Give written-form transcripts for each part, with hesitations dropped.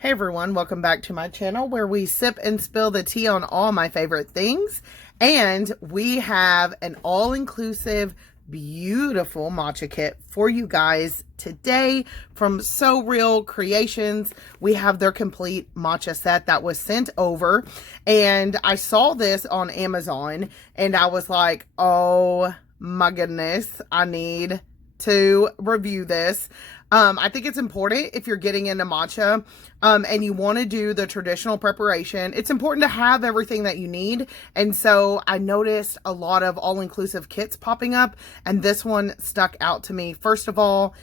Hey everyone, welcome back to my channel where we sip and spill the tea on all my favorite things. And we have an all-inclusive, beautiful matcha kit for you guys today from So Real Creations. We have their complete matcha set that was sent over. And I saw this on Amazon and I was like, oh my goodness, I need to review this. I think it's important if you're getting into matcha and you want to do the traditional preparation. It's important to have everything that you need. And so I noticed a lot of all-inclusive kits popping up, and this one stuck out to me. First of all,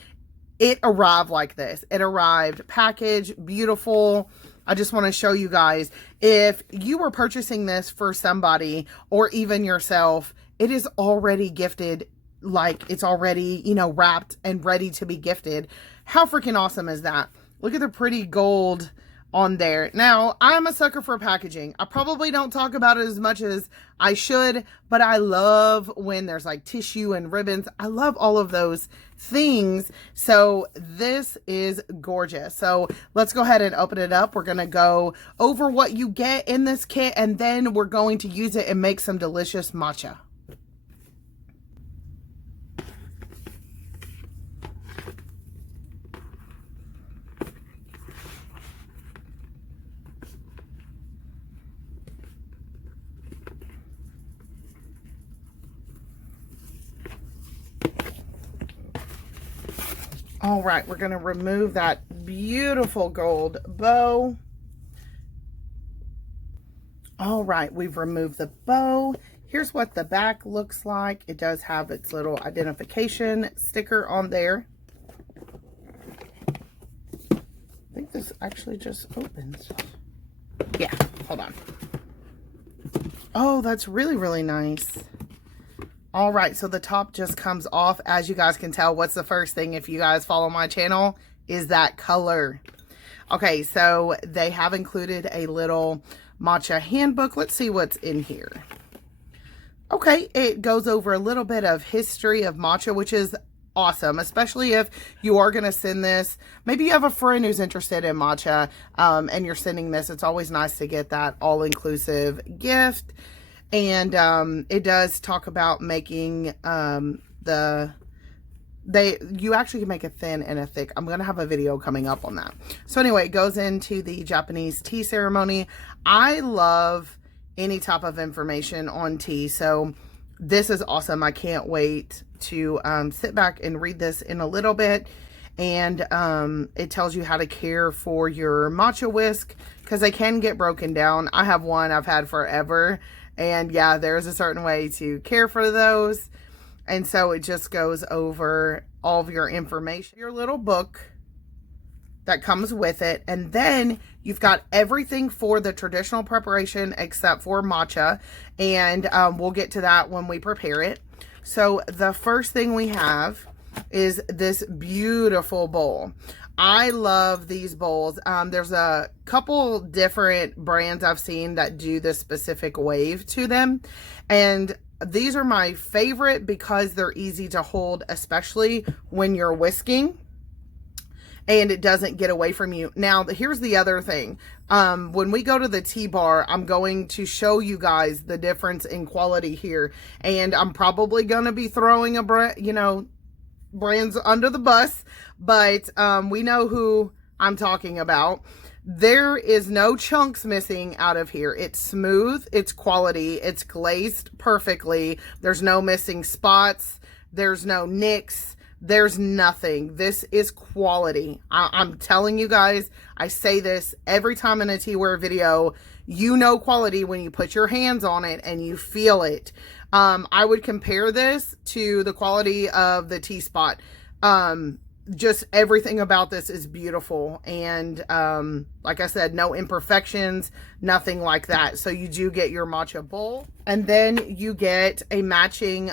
it arrived like this. It arrived packaged, beautiful. I just want to show you guys, if you were purchasing this for somebody or even yourself, it is already gifted. Like, it's already, you know, wrapped and ready to be gifted. How freaking awesome is that? Look at the pretty gold on there. Now, I'm a sucker for packaging. I probably don't talk about it as much as I should, but I love when there's like tissue and ribbons. I love all of those things. So this is gorgeous. So let's go ahead and open it up. We're going to go over what you get in this kit, and then we're going to use it and make some delicious matcha. All right, we're going to remove that beautiful gold bow. All right, we've removed the bow. Here's what the back looks like. It does have its little identification sticker on there. I think this actually just opens. Yeah, hold on. Oh, that's really, really nice. All right, so the top just comes off. As you guys can tell, what's the first thing, if you guys follow my channel, is that color. Okay, so they have included a little matcha handbook. Let's see what's in here. Okay, it goes over a little bit of history of matcha, which is awesome, especially if you are going to send this. Maybe you have a friend who's interested in matcha and you're sending this. It's always nice to get that all-inclusive gift. And it does talk about making you actually can make a thin and a thick. I'm going to have a video coming up on that. So anyway, it goes into the Japanese tea ceremony. I love any type of information on tea. So this is awesome. I can't wait to sit back and read this in a little bit. And it tells you how to care for your matcha whisk, because they can get broken down. I have one I've had forever. And yeah, there's a certain way to care for those. And so it just goes over all of your information, your little book that comes with it. And then you've got everything for the traditional preparation except for matcha. And we'll get to that when we prepare it. So the first thing we have is this beautiful bowl. I love these bowls. There's a couple different brands I've seen that do this specific wave to them. And these are my favorite because they're easy to hold, especially when you're whisking and it doesn't get away from you. Now, here's the other thing. When we go to the tea bar, I'm going to show you guys the difference in quality here. And I'm probably going to be throwing brands under the bus, but we know who I'm talking about. There is no chunks missing out of here. It's smooth, it's quality, it's glazed perfectly. There's no missing spots, there's no nicks, there's nothing. This is quality. I'm telling you guys, I say this every time in a teaware video. You know quality when you put your hands on it and you feel it. I would compare this to the quality of the tea spot. Just everything about this is beautiful. And like I said, no imperfections, nothing like that. So you do get your matcha bowl. And then you get a matching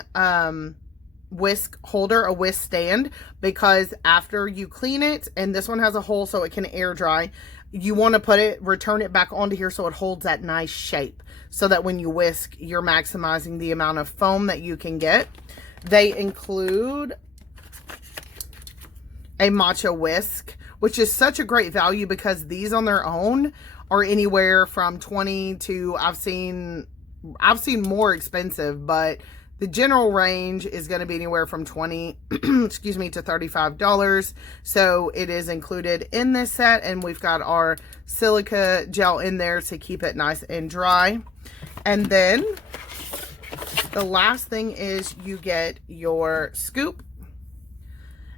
whisk holder, a whisk stand, because after you clean it, and this one has a hole so it can air dry, you want to return it back onto here so it holds that nice shape, so that when you whisk, you're maximizing the amount of foam that you can get. They include a matcha whisk, which is such a great value because these on their own are anywhere from 20 to I've seen more expensive, but the general range is going to be anywhere from 20 excuse me, to $35. So it is included in this set, and we've got our silica gel in there to keep it nice and dry. And then the last thing is you get your scoop.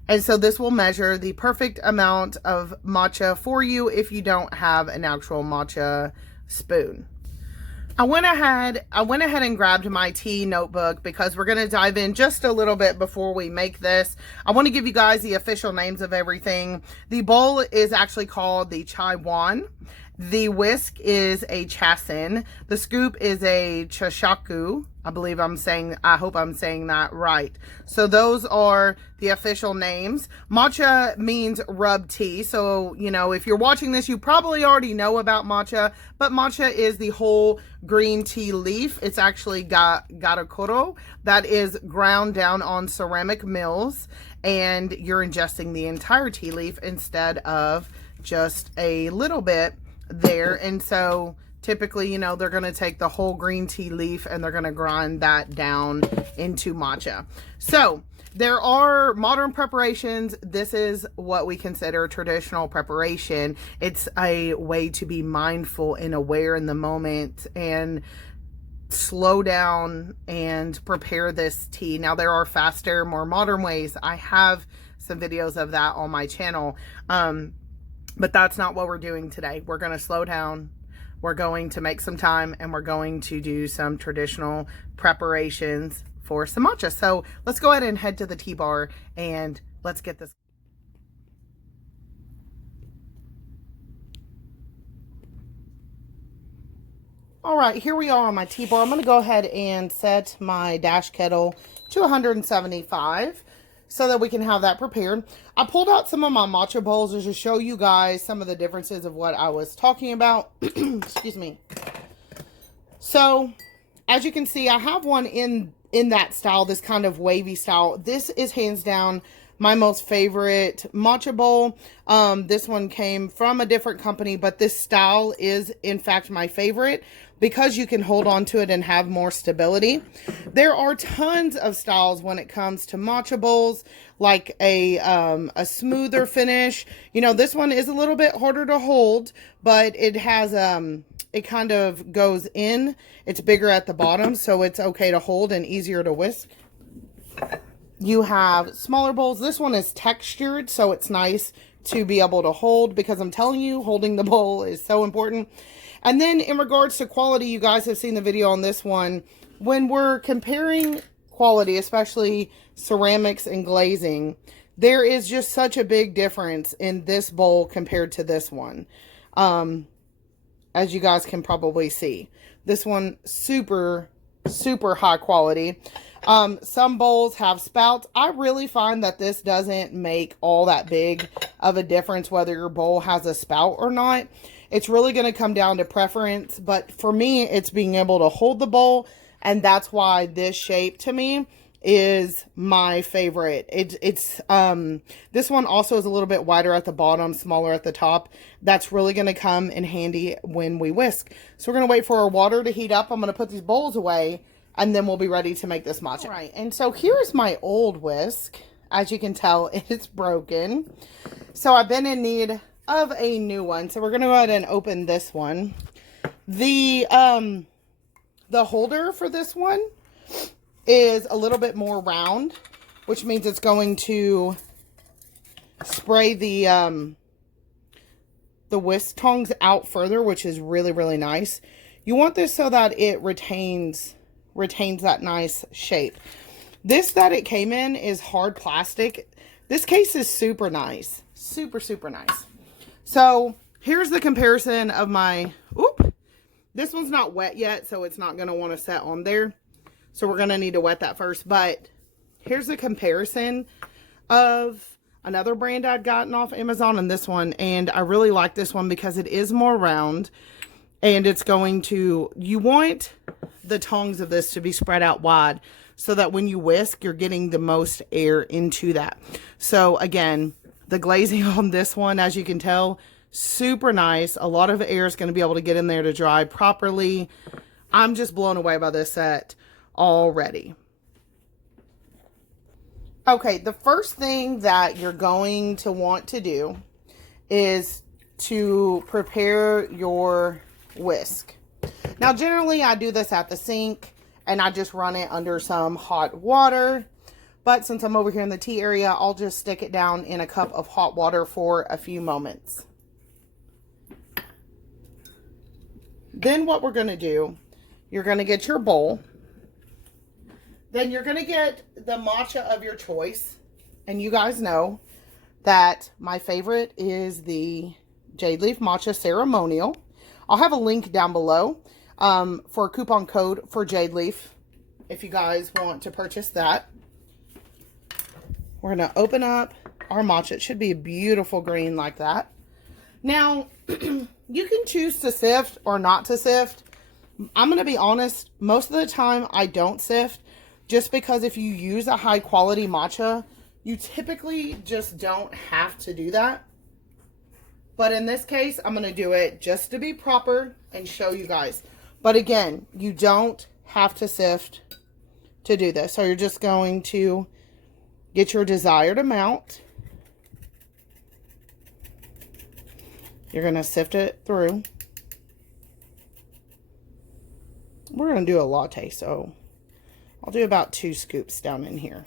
And so this will measure the perfect amount of matcha for you if you don't have an actual matcha spoon. I went ahead and grabbed my tea notebook because we're going to dive in just a little bit before we make this. I want to give you guys the official names of everything. The bowl is actually called the chai wan. The whisk is a chasin. The scoop is a chashaku. I hope I'm saying that right. So those are the official names. Matcha means rub tea. So, you know, if you're watching this, you probably already know about matcha, but matcha is the whole green tea leaf. It's actually garakoro that is ground down on ceramic mills, and you're ingesting the entire tea leaf instead of just a little bit there. And so typically, you know, they're going to take the whole green tea leaf and they're going to grind that down into matcha. So there are modern preparations. This is what we consider traditional preparation. It's a way to be mindful and aware in the moment and slow down and prepare this tea. Now there are faster, more modern ways. I have some videos of that on my channel. But that's not what we're doing today. We're going to slow down. We're going to make some time, and we're going to do some traditional preparations for some matcha. So let's go ahead and head to the tea bar and let's get this. All right, here we are on my tea bar. I'm going to go ahead and set my dash kettle to 175. So that we can have that prepared. I pulled out some of my matcha bowls just to show you guys some of the differences of what I was talking about. Excuse me. So, as you can see, I have one in that style, this kind of wavy style. This is hands down my most favorite matcha bowl. This one came from a different company, but this style is in fact my favorite because you can hold on to it and have more stability. There are tons of styles when it comes to matcha bowls, like a smoother finish. You know, this one is a little bit harder to hold, but it has, it kind of goes in. It's bigger at the bottom, so it's okay to hold and easier to whisk. You have smaller bowls. This one is textured, so it's nice to be able to hold, because I'm telling you, holding the bowl is so important. And then in regards to quality, you guys have seen the video on this one. When we're comparing quality, especially ceramics and glazing, there is just such a big difference in this bowl compared to this one. As you guys can probably see, this one super high quality. Some bowls have spouts. I really find that this doesn't make all that big of a difference whether your bowl has a spout or not. It's really going to come down to preference, but for me, it's being able to hold the bowl, and that's why this shape to me is my favorite. This one also is a little bit wider at the bottom, smaller at the top. That's really going to come in handy when we whisk. So we're going to wait for our water to heat up. I'm going to put these bowls away, and then we'll be ready to make this matcha. All right, and so here's my old whisk. As you can tell, it's broken. So I've been in need of a new one. So we're going to go ahead and open this one. The holder for this one is a little bit more round, which means it's going to spray the whisk tongs out further, which is really nice. You want this so that it retains that nice shape. This that it came in is hard plastic. This case is super nice. Super nice. So here's the comparison of my, this one's not wet yet, so it's not going to want to set on there. So we're going to need to wet that first. But here's the comparison of another brand I'd gotten off Amazon and this one. And I really like this one because it is more round. And it's going to, you want the tongs of this to be spread out wide so that when you whisk, you're getting the most air into that. So again, The glazing on this one, as you can tell, super nice. A lot of air is going to be able to get in there to dry properly. I'm just blown away by this set already. Okay, the first thing that you're going to want to do is to prepare your whisk. Now, generally, I do this at the sink, and I just run it under some hot water. But since I'm over here in the tea area, I'll just stick it down in a cup of hot water for a few moments. Then what we're going to do, you're going to get your bowl. Then you're going to get the matcha of your choice. And you guys know that my favorite is the Jade Leaf Matcha Ceremonial. I'll have a link down below for a coupon code for Jade Leaf if you guys want to purchase that. We're going to open up our matcha. It should be a beautiful green like that. Now, you can choose to sift or not to sift. I'm going to be honest, most of the time I don't sift, just because if you use a high quality matcha, you typically just don't have to do that. But in this case, I'm going to do it just to be proper and show you guys. But again, you don't have to sift to do this. So you're just going to get your desired amount. You're going to sift it through. We're going to do a latte, so I'll do about 2 scoops down in here.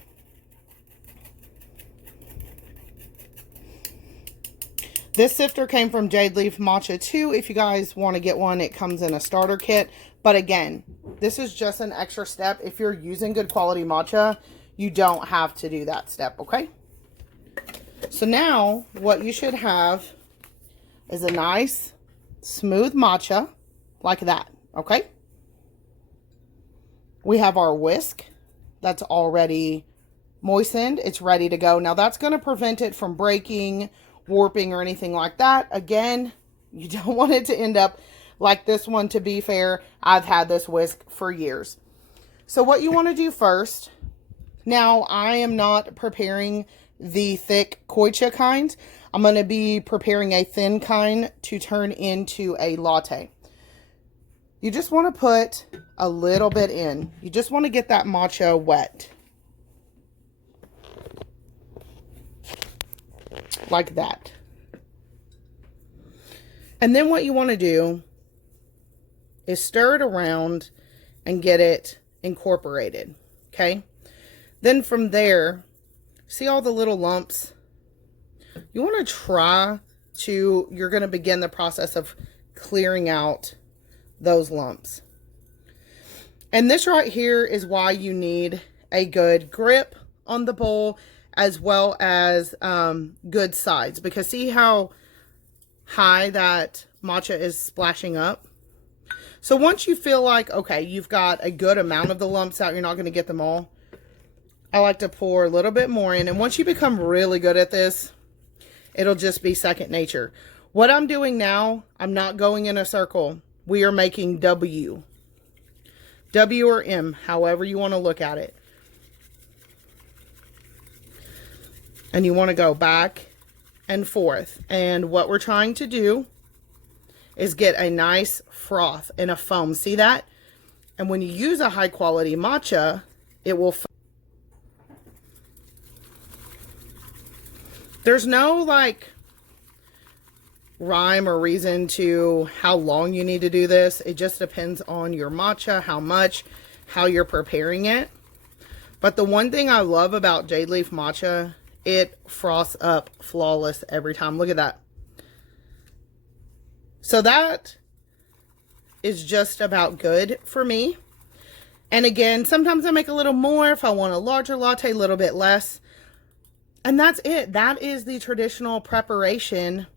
This sifter came from Jade Leaf Matcha too. If you guys want to get one, it comes in a starter kit. But again, this is just an extra step. If you're using good quality matcha, you don't have to do that step, okay? So now, what you should have is a nice, smooth matcha, like that, okay? We have our whisk that's already moistened. It's ready to go. Now, that's going to prevent it from breaking, warping, or anything like that. Again, you don't want it to end up like this one. To be fair, I've had this whisk for years. So what you want to do first, now I am not preparing the thick koicha kind. I'm going to be preparing a thin kind to turn into a latte. You just want to put a little bit in. You just want to get that matcha wet. Like that. And then what you want to do is stir it around and get it incorporated. Okay? Then from there, see all the little lumps? You want to try to, you're going to begin the process of clearing out those lumps. And this right here is why you need a good grip on the bowl, as well as good sides. Because see how high that matcha is splashing up? So once you feel like, okay, you've got a good amount of the lumps out, you're not going to get them all, I like to pour a little bit more in. And once you become really good at this, it'll just be second nature. What I'm doing now, I'm not going in a circle. We are making W. W or M, however you want to look at it. And you want to go back and forth. And what we're trying to do is get a nice froth and a foam. See that? And when you use a high quality matcha, it will... There's no like rhyme or reason to how long you need to do this. It just depends on your matcha, how much, how you're preparing it. But the one thing I love about Jade Leaf Matcha, it froths up flawless every time. Look at that. So that is just about good for me. And again, sometimes I make a little more if I want a larger latte, a little bit less. And that's it. That is the traditional preparation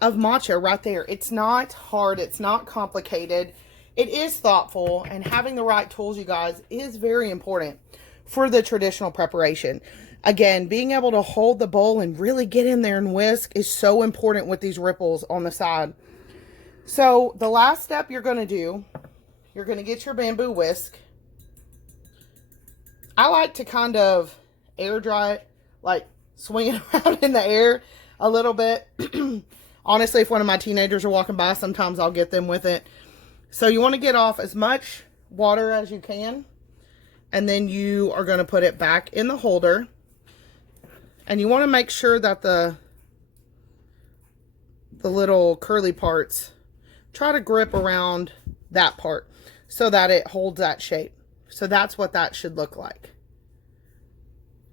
of matcha right there. It's not hard. It's not complicated. It is thoughtful, and having the right tools, you guys, is very important for the traditional preparation. Again, being able to hold the bowl and really get in there and whisk is so important with these ripples on the side. So the last step you're going to do, you're going to get your bamboo whisk. I like to kind of air dry it, like swing it around in the air a little bit. Honestly, if one of my teenagers are walking by, sometimes I'll get them with it. So you want to get off as much water as you can. And then you are going to put it back in the holder. And you want to make sure that the little curly parts, try to grip around that part so that it holds that shape. So that's what that should look like.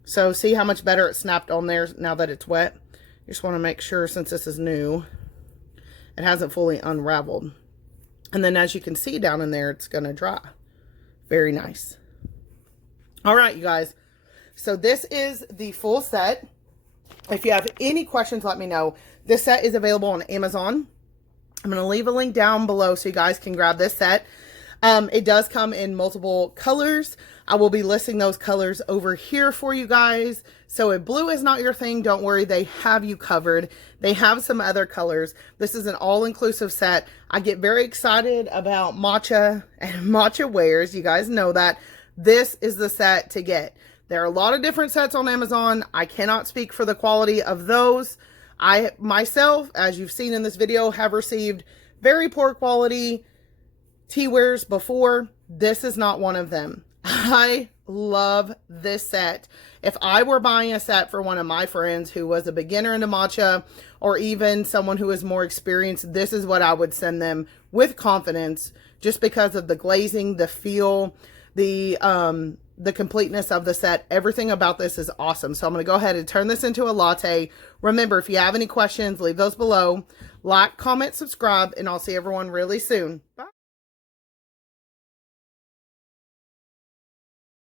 So see how much better it snapped on there now that it's wet? You just want to make sure, since this is new, it hasn't fully unraveled. And then as you can see down in there, it's going to dry. Very nice. All right, you guys. So this is the full set. If you have any questions, let me know. This set is available on Amazon. I'm going to leave a link down below so you guys can grab this set. It does come in multiple colors. I will be listing those colors over here for you guys. So if blue is not your thing, don't worry. They have you covered. They have some other colors. This is an all-inclusive set. I get very excited about matcha and matcha wares. You guys know that. This is the set to get. There are a lot of different sets on Amazon. I cannot speak for the quality of those. I myself, as you've seen in this video, have received very poor quality tea wares before. This is not one of them. I love this set. If I were buying a set for one of my friends who was a beginner into matcha, or even someone who is more experienced, this is what I would send them with confidence, just because of the glazing, the feel, the completeness of the set. Everything about this is awesome. So I'm going to go ahead and turn this into a latte. Remember, if you have any questions, leave those below. Like, comment, subscribe, and I'll see everyone really soon. Bye.